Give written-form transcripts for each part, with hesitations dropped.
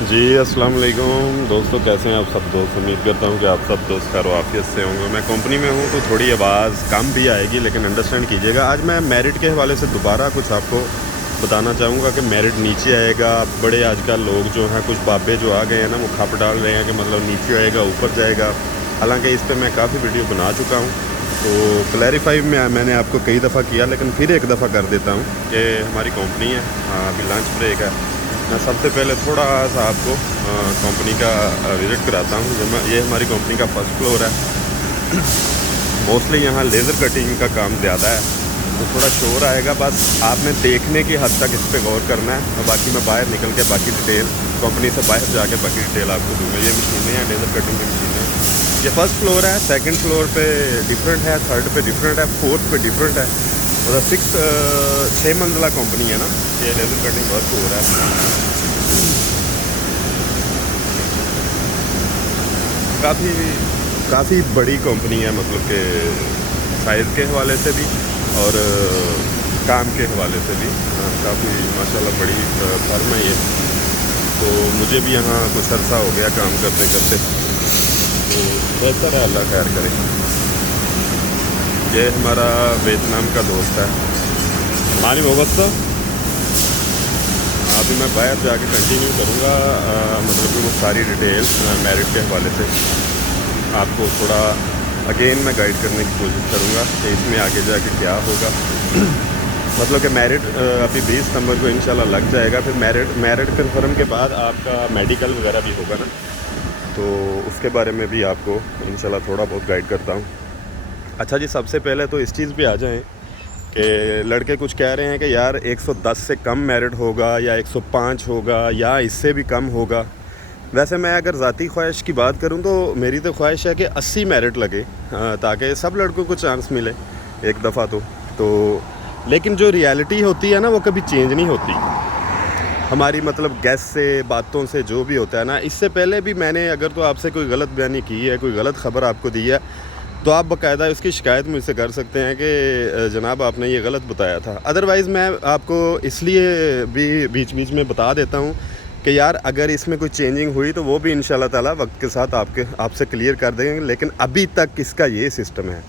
जी अस्सलाम वालेकुम दोस्तों, कैसे हैं आप सब दोस्त। उम्मीद करता हूँ कि आप सब दोस्त खैर आफियत से होंगे। मैं कंपनी में हूँ तो थोड़ी आवाज़ कम भी आएगी, लेकिन अंडरस्टैंड कीजिएगा। आज मैं मेरिट के हवाले से दोबारा कुछ आपको बताना चाहूँगा कि मेरिट नीचे आएगा। बड़े आजकल लोग जो हैं, कुछ बाबे जो आ गए हैं ना, वो खप डाल रहे हैं कि मतलब नीचे आएगा ऊपर जाएगा। हालांकि इस पर मैं काफ़ी वीडियो बना चुका हूँ, तो क्लैरिफाई में मैंने आपको कई दफ़ा किया, लेकिन फिर एक दफ़ा कर देता हूँ कि हमारी कंपनी है, अभी लंच ब्रेक है। मैं सबसे पहले थोड़ा सा आपको कंपनी का विज़िट कराता हूँ। ये हमारी कंपनी का फर्स्ट फ्लोर है। मोस्टली यहाँ लेज़र कटिंग का काम ज़्यादा है, तो थोड़ा शोर आएगा। बस आपने देखने की हद तक इस पर गौर करना है, और बाकी मैं बाहर निकल के बाकी डिटेल कंपनी से बाहर जाके बाकी डिटेल आपको दूँगा। ये मशीनें हैं, लेज़र कटिंग की मशीनें। ये फर्स्ट फ्लोर है, सेकंड फ्लोर पे डिफरेंट है, थर्ड पे डिफरेंट है, फोर्थ पे डिफरेंट है। मतलब 6 मंजिला कंपनी है ना, ये लेज़र कटिंग वर्क हो रहा है। काफ़ी काफ़ी बड़ी कंपनी है, मतलब कि साइज़ के हवाले से भी और काम के हवाले से भी काफ़ी माशाल्लाह बड़ी फर्म है ये। तो मुझे भी यहाँ कुछ अरसा हो गया काम करते करते, तो बेहतर है, अल्लाह खैर करे। ये हमारा वियतनाम का दोस्त है, हमारी व्यवस्था। अभी मैं बाहर जाके कंटिन्यू करूँगा, मतलब कि वो सारी डिटेल मेरिट के हवाले से आपको थोड़ा अगेन मैं गाइड करने की कोशिश करूँगा कि इसमें आगे जाके क्या होगा। मतलब कि मेरिट अभी 20 सितंबर को इंशाल्लाह लग जाएगा। फिर मेरिट कन्फर्म के बाद आपका मेडिकल वगैरह भी होगा ना, तो उसके बारे में भी आपको इंशाल्लाह थोड़ा बहुत गाइड करता हूँ। अच्छा जी, सबसे पहले तो इस चीज़ पे आ जाएं कि लड़के कुछ कह रहे हैं कि यार 110 से कम मेरिट होगा या 105 होगा या इससे भी कम होगा। वैसे मैं अगर ज़ाती ख्वाहिश की बात करूं तो मेरी तो ख्वाहिश है कि 80 मेरिट लगे, ताकि सब लड़कों को चांस मिले एक दफ़ा तो लेकिन जो रियलिटी होती है ना, वो कभी चेंज नहीं होती। हमारी मतलब गैस से, बातों से जो भी होता है ना, इससे पहले भी मैंने अगर तो आपसे कोई गलत बयानी की है, कोई गलत ख़बर आपको दी है, तो आप बाकायदा उसकी शिकायत मुझसे कर सकते हैं कि जनाब आपने ये गलत बताया था। अदरवाइज़ मैं आपको इसलिए भी बीच बीच में बता देता हूँ कि यार अगर इसमें कोई चेंजिंग हुई तो वो भी इंशाल्लाह ताला वक्त के साथ आपसे क्लियर कर देंगे। लेकिन अभी तक इसका ये सिस्टम है,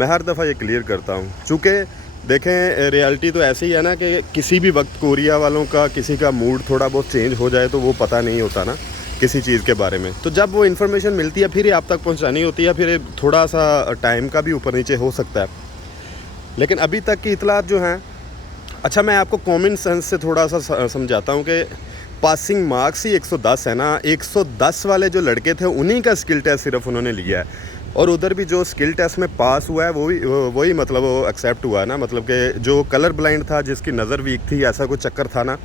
मैं हर दफ़ा ये क्लियर करता हूँ। चूँकि देखें, रियलिटी तो ऐसी ही है ना कि किसी भी वक्त कोरिया वालों का किसी का मूड थोड़ा बहुत चेंज हो जाए तो वो पता नहीं होता ना किसी चीज़ के बारे में। तो जब वो इन्फॉर्मेशन मिलती है फिर ही आप तक पहुंचानी होती है, फिर थोड़ा सा टाइम का भी ऊपर नीचे हो सकता है। लेकिन अभी तक की इतलात जो हैं, अच्छा मैं आपको कॉमन सेंस से थोड़ा सा समझाता हूँ कि पासिंग मार्क्स ही 110 है ना। 110 वाले जो लड़के थे उन्हीं का स्किल टेस्ट सिर्फ उन्होंने लिया है, और उधर भी जो स्किल टेस्ट में पास हुआ है वही मतलब वो एक्सेप्ट हुआ है ना। मतलब कि जो कलर ब्लाइंड था, जिसकी नज़र वीक थी, ऐसा कुछ चक्कर था ना,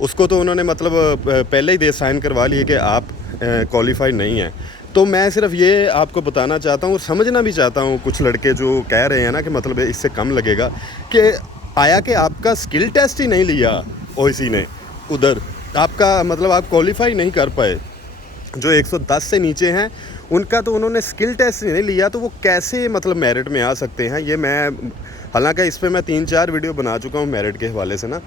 उसको तो उन्होंने मतलब पहले ही दे साइन करवा लिए कि आप क्वालिफाइड नहीं हैं। तो मैं सिर्फ ये आपको बताना चाहता हूँ और समझना भी चाहता हूँ, कुछ लड़के जो कह रहे हैं ना कि मतलब इससे कम लगेगा, कि आया कि आपका स्किल टेस्ट ही नहीं लिया ओईसी ने, उधर आपका मतलब आप क्वालिफाई नहीं कर पाए। जो 110 से नीचे हैं उनका तो उन्होंने स्किल टेस्ट नहीं लिया, तो वो कैसे मतलब मेरिट में आ सकते हैं। ये मैं हालांकि इस पर मैं 3-4 वीडियो बना चुका हूँ मेरिट के हवाले से ना।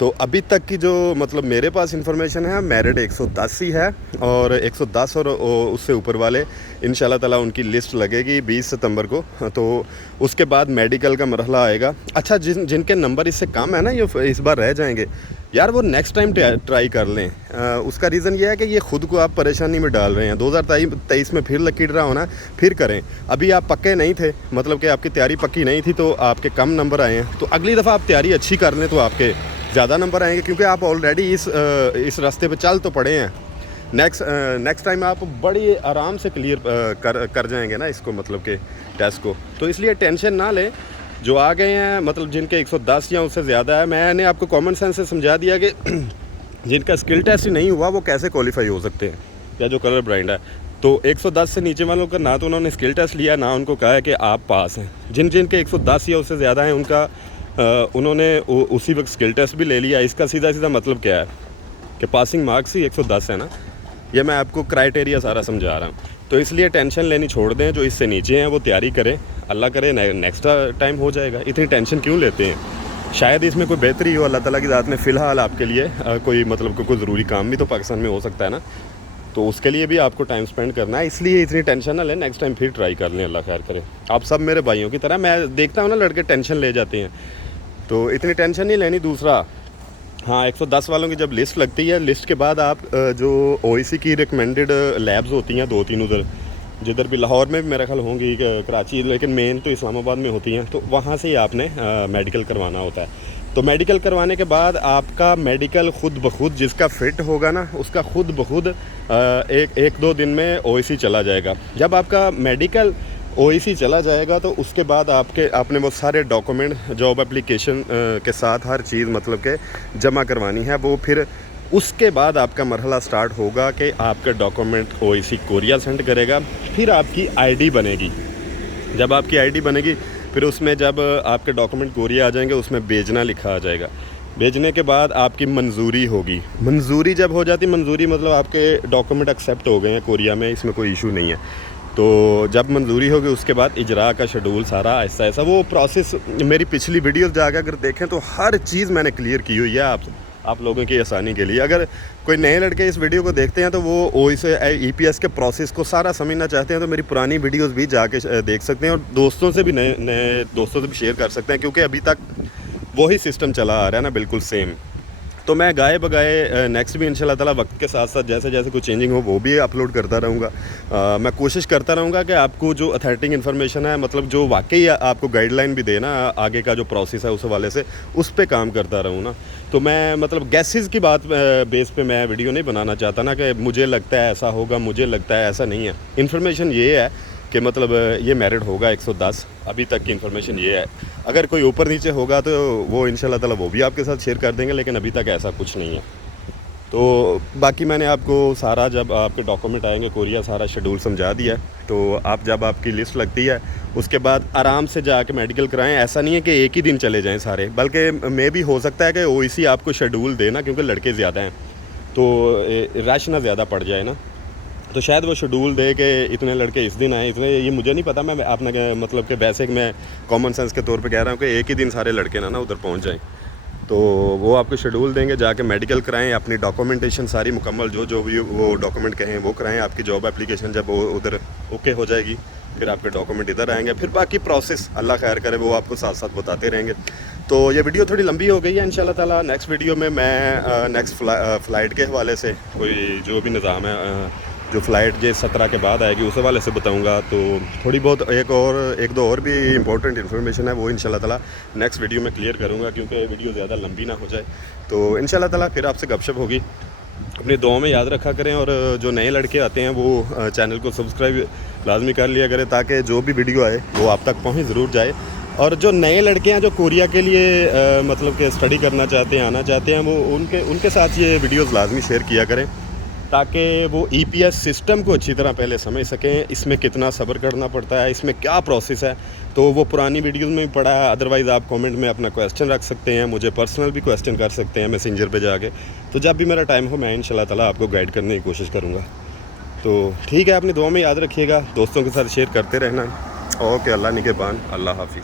तो अभी तक की जो मतलब मेरे पास इंफॉर्मेशन है, मेरिट 110 ही है, और 110 और उससे ऊपर वाले इंशाल्लाह ताला उनकी लिस्ट लगेगी 20 सितंबर को। तो उसके बाद मेडिकल का मरहला आएगा। अच्छा, जिनके नंबर इससे कम है ना, ये इस बार रह जाएंगे यार, वो नेक्स्ट टाइम ट्राई कर लें। उसका रीज़न ये है कि ये ख़ुद को आप परेशानी में डाल रहे हैं। 2023 में फिर लकी ड्रा होना, फिर करें। अभी आप पक्के नहीं थे, मतलब कि आपकी तैयारी पक्की नहीं थी, तो आपके कम नंबर आए हैं। तो अगली दफ़ा आप तैयारी अच्छी कर लें तो आपके ज़्यादा नंबर आएंगे, क्योंकि आप ऑलरेडी इस रास्ते पे चल तो पड़े हैं। नेक्स्ट टाइम आप बड़ी आराम से क्लियर कर जाएंगे ना इसको, मतलब के टेस्ट को। तो इसलिए टेंशन ना लें। जो आ गए हैं, मतलब जिनके 110 या उससे ज़्यादा है, मैंने आपको कॉमन सेंस से समझा दिया कि जिनका स्किल टेस्ट ही नहीं हुआ वो कैसे क्वालिफाई हो सकते हैं, या जो कलर ब्लाइंड है। तो 110 से नीचे वालों का ना तो उन्होंने स्किल टेस्ट लिया, ना उनको कहा है कि आप पास हैं। जिनके 110 या उससे ज़्यादा हैं उनका उन्होंने उसी वक्त स्किल टेस्ट भी ले लिया। इसका सीधा सीधा मतलब क्या है कि पासिंग मार्क्स ही 110 है ना। ये मैं आपको क्राइटेरिया सारा समझा रहा हूँ। तो इसलिए टेंशन लेनी छोड़ दें। जो इससे नीचे हैं वो तैयारी करें, अल्लाह करे नेक्स्ट टाइम हो जाएगा। इतनी टेंशन क्यों लेते हैं? शायद इसमें कोई बेहतरी हो अल्लाह ताला की ज़ात में। फ़िलहाल आपके लिए कोई मतलब कोई ज़रूरी काम भी तो पाकिस्तान में हो सकता है ना, तो उसके लिए भी आपको टाइम स्पेंड करना है, इसलिए इतनी टेंशन ना लें। नेक्स्ट टाइम फिर ट्राई कर लें, अल्लाह खैर करे। आप सब मेरे भाइयों की तरह, मैं देखता हूँ ना लड़के टेंशन ले जाते हैं, तो इतनी टेंशन नहीं लेनी। दूसरा, हाँ 110 वालों की जब लिस्ट लगती है, लिस्ट के बाद आप जो ओईसी की रिकमेंडेड लैब्स होती हैं 2-3 उधर, जिधर भी लाहौर में भी मेरा ख्याल होंगी, कराची, लेकिन मेन तो इस्लामाबाद में होती हैं, तो वहाँ से ही आपने मेडिकल करवाना होता है। तो मेडिकल करवाने के बाद आपका मेडिकल खुद ब खुद जिसका फ़िट होगा ना, उसका खुद ब खुद एक दो दिन में ओईसी चला जाएगा। जब आपका मेडिकल ओईसी चला जाएगा तो उसके बाद आपने वो सारे डॉक्यूमेंट जॉब एप्लीकेशन के साथ हर चीज़ मतलब के जमा करवानी है। वो फिर उसके बाद आपका मरहला स्टार्ट होगा कि आपके डॉक्यूमेंट ओईसी कोरिया सेंड करेगा, फिर आपकी आईडी बनेगी। जब आपकी आईडी बनेगी फिर उसमें जब आपके डॉक्यूमेंट कोरिया आ जाएंगे, उसमें भेजना लिखा आ जाएगा। भेजने के बाद आपकी मंजूरी होगी। मंजूरी जब हो जाती, मंजूरी मतलब आपके डॉक्यूमेंट एक्सेप्ट हो गए हैं कोरिया में, इसमें कोई इशू नहीं है। तो जब मंजूरी होगी उसके बाद इजरा का शेड्यूल सारा ऐसा वो प्रोसेस, मेरी पिछली वीडियोस जाकर अगर देखें तो हर चीज़ मैंने क्लियर की हुई है आप लोगों की आसानी के लिए। अगर कोई नए लड़के इस वीडियो को देखते हैं तो वो ओईसी ईपीएस के प्रोसेस को सारा समझना चाहते हैं, तो मेरी पुरानी वीडियोस भी जाके देख सकते हैं, और दोस्तों से भी नए दोस्तों से भी शेयर कर सकते हैं, क्योंकि अभी तक वही सिस्टम चला आ रहा है ना, बिल्कुल सेम। तो मैं गाए बगाए नेक्स्ट भी इंशाल्लाह ताला वक्त के साथ साथ जैसे जैसे कुछ चेंजिंग हो वो भी अपलोड करता रहूँगा। मैं कोशिश करता रहूँगा कि आपको जो अथेंटिक इन्फॉर्मेशन है, मतलब जो वाकई आपको गाइडलाइन भी देना आगे का जो प्रोसेस है उस हवाले से, उस पर काम करता रहूँ ना। तो मैं मतलब गैसेस की बात बेस पे मैं वीडियो नहीं बनाना चाहता ना, कि मुझे लगता है ऐसा होगा, मुझे लगता है ऐसा नहीं है। इन्फॉर्मेशन ये है कि मतलब ये मेरिट होगा 110, अभी तक की इन्फॉर्मेशन ये है। अगर कोई ऊपर नीचे होगा तो वो इंशाल्लाह ताला वो भी आपके साथ शेयर कर देंगे, लेकिन अभी तक ऐसा कुछ नहीं है। तो बाकी मैंने आपको सारा, जब आपके डॉक्यूमेंट आएंगे कोरिया, सारा शेड्यूल समझा दिया है। तो आप जब आपकी लिस्ट लगती है उसके बाद आराम से जाके मेडिकल कराएं। ऐसा नहीं है कि एक ही दिन चले जाएं सारे, बल्कि मे भी हो सकता है कि ओईसी आपको शेड्यूल देना, क्योंकि लड़के ज़्यादा हैं तो रश ना ज़्यादा पड़ जाए ना, तो शायद वो शेड्यूल दे के इतने लड़के इस दिन आए, इतने, ये मुझे नहीं पता। मैं आपने मतलब कि वैसे मैं कॉमन सेंस के तौर पे कह रहा हूँ कि एक ही दिन सारे लड़के ना उधर पहुँच जाएं। तो वो आपको शेड्यूल देंगे, जाके मेडिकल कराएं, अपनी डॉक्यूमेंटेशन सारी मुकम्मल जो भी वो डॉक्यूमेंट कहें वो कराएं। आपकी जॉब एप्लीकेशन जब वो उधर ओके हो जाएगी, फिर आपके डॉक्यूमेंट इधर आएंगे, फिर बाकी प्रोसेस अल्लाह खैर करे वो आपको साथ साथ बताते रहेंगे। तो ये वीडियो थोड़ी लंबी हो गई है, इंशाल्लाह ताला नेक्स्ट वीडियो में मैं नेक्स्ट फ़्लाइट के हवाले से कोई जो भी निज़ाम है, जो फ़्लाइट जो 17 के बाद आएगी उस हवाले से बताऊंगा। तो थोड़ी बहुत एक दो और भी इंपॉर्टेंट इन्फॉर्मेशन है, वो इंशाल्लाह ताला नेक्स्ट वीडियो में क्लियर करूंगा, क्योंकि वीडियो ज़्यादा लंबी ना हो जाए। तो इंशाल्लाह ताला फिर आपसे गपशप होगी। अपनी दुआ में याद रखा करें, और जो नए लड़के आते हैं वो चैनल को सब्सक्राइब लाजमी कर लिया करें, ताकि जो भी वीडियो आए वो आप तक पहुँच ज़रूर जाए। और जो नए लड़के हैं जो कोरिया के लिए मतलब कि स्टडी करना चाहते हैं, आना चाहते हैं, वो उनके साथ ये वीडियोज़ लाजमी शेयर किया करें, ताकि वो ईपीएस सिस्टम को अच्छी तरह पहले समझ सकें, इसमें कितना सब्र करना पड़ता है, इसमें क्या प्रोसेस है। तो वो पुरानी वीडियोस में भी पड़ा है। अदरवाइज़ आप कमेंट में अपना क्वेश्चन रख सकते हैं, मुझे पर्सनल भी क्वेश्चन कर सकते हैं मैसेंजर पे जाके। तो जब भी मेरा टाइम हो मैं इंशाल्लाह ताला आपको गाइड करने की कोशिश करूँगा। तो ठीक है, अपनी दुआ में याद रखिएगा, दोस्तों के साथ शेयर करते रहना। ओके, अल्लाह निगहबान, अल्लाह हाफिज़।